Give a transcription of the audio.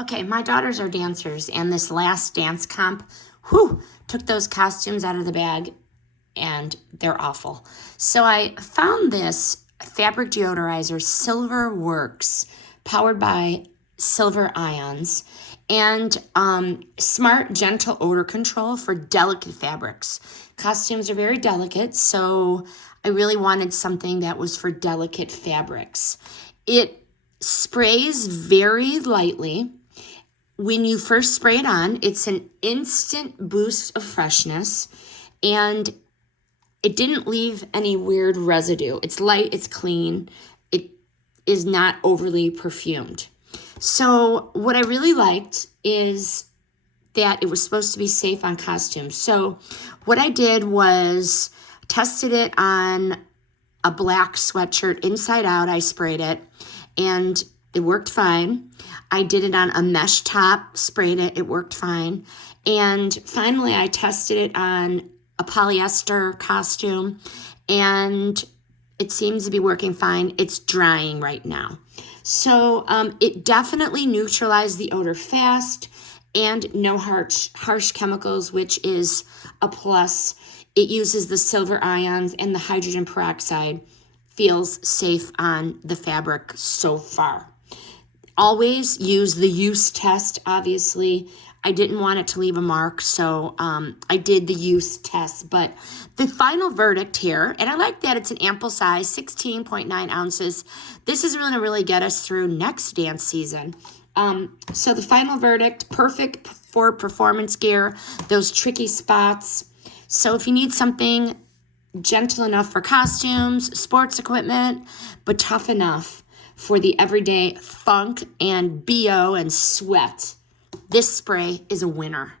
Okay, my daughters are dancers, and this last dance comp, took those costumes out of the bag, and they're awful. So I found this fabric deodorizer, SilverWorks, powered by silver ions, and smart, gentle odor control for delicate fabrics. Costumes are very delicate, so I really wanted something that was for delicate fabrics. It sprays very lightly. When you first spray it on, it's an instant boost of freshness, and it didn't leave any weird residue. It's light, it's clean, it is not overly perfumed. So what I really liked is that it was supposed to be safe on costumes. So what I did was tested it on a black sweatshirt inside out. I sprayed it, and it worked fine. I did it on a mesh top, sprayed it, it worked fine. And finally, I tested it on a polyester costume, and it seems to be working fine. It's drying right now. So it definitely neutralized the odor fast, and no harsh chemicals, which is a plus. It uses the silver ions, and the hydrogen peroxide feels safe on the fabric so far. Always use the use test, obviously. I didn't want it to leave a mark, so I did the use test. But the final verdict here, and I like that it's an ample size, 16.9 ounces. This is going to really get us through next dance season. So the final verdict, perfect for performance gear, those tricky spots. So if you need something gentle enough for costumes, sports equipment, but tough enough for the everyday funk and BO and sweat, this spray is a winner.